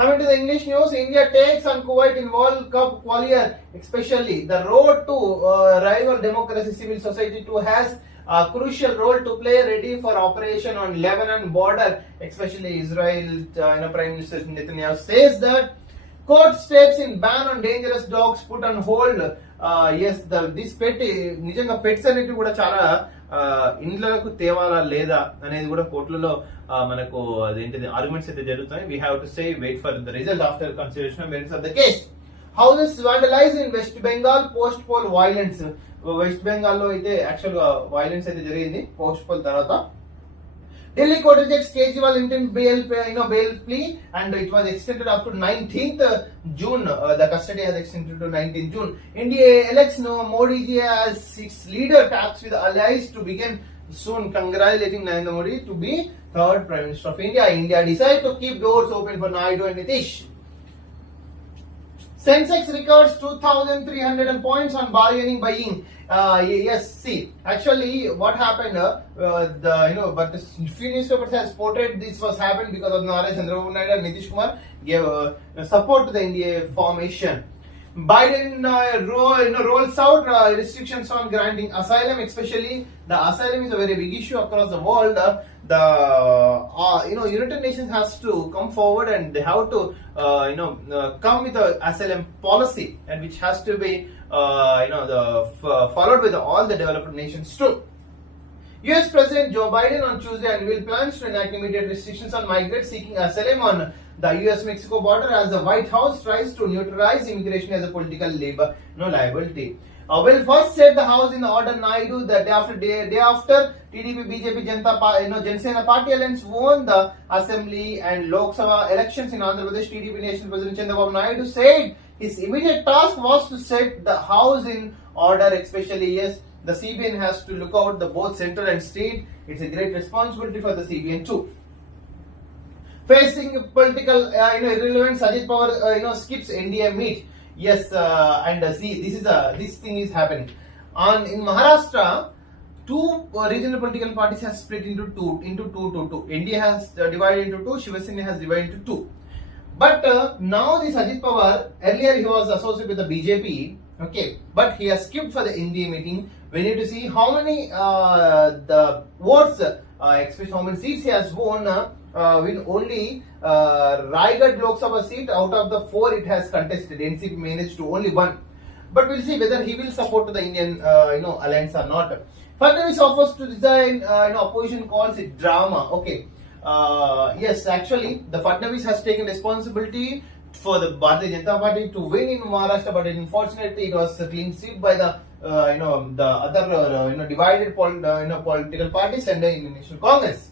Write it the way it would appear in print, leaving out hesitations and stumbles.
Coming to the English news, India takes on Kuwait in World Cup qualifier, especially the road to rival democracy civil society too has a crucial role to play, ready for operation on Lebanon border, especially Israel. Prime Minister Netanyahu says that court steps in ban on dangerous dogs put on hold. This pet నిజంగా pets అనేటివి కూడా చాలా ఇండ్లకు తేవాలా లేదా అనేది కూడా కోర్టులలో మనకు అదేంటిది ఆర్గ్యుమెంట్స్ అయితే జరుగుతాయి. We have to say wait for the result after consideration of merits of the case. Houses vandalise in West Bengal post poll violence. West Bengal లో అయితే యాక్చువల్ గా వైలెన్స్ అయితే జరిగింది పోస్ట్ పోల్ తర్వాత. Delhi court rejects Kejriwal intent bail plea, and it was extended up to 19th June. The custody has extended to 19th June. India elects Modi ji as its leader, taps with allies to begin soon, congratulating Narendra Modi to be third Prime Minister of India. India decided to keep doors open for Naidu and Nitish. Sensex records 2,300 points on bargaining buying. Actually, what happened? But the few newspapers has portrayed this was happened because of Narendra Chandrababu Naidu and Nitish Kumar gave support to the NDA formation. Biden rolls out restrictions on granting asylum, especially the asylum is a very big issue across the world. The United Nations has to come forward and they have to come with a asylum policy, and which has to be followed by all the developed nations too. US President Joe Biden on Tuesday unveiled plans to enact immediate restrictions on migrants seeking asylum on the US-Mexico border as the White House tries to neutralize immigration as a political liability. Will first set the House in order Naidu the day after TDP, BJP, Janasena Party alliance won the Assembly and Lok Sabha elections in Andhra Pradesh. TDP National President Chandrababu Naidu said his immediate task was to set the House in order, especially the CBN has to look out the both central and state. It's a great responsibility for the CBN too. Facing political irrelevance, Ajit Pawar skips NDA meet. This thing is happening. In Maharashtra, two regional political parties have split into two. NDA has divided into two. Shiv Sena has divided into two. But now this Ajit Pawar, earlier he was associated with the BJP, okay, but he has skipped for the NDA meeting. We need to see how many the votes, especially how many seats he has won. Will only Raigad Lok Sabha seat out of the 4 it has contested. NCP managed to only 1. But we'll see whether he will support to the Indian alliance or not. Fadnavis offers to resign. Opposition calls it drama. Okay. Actually, the Fadnavis has taken responsibility for the Bharatiya Janata Party to win in Maharashtra, but unfortunately it was clean sweep by the the other divided political parties and the Indian National Congress.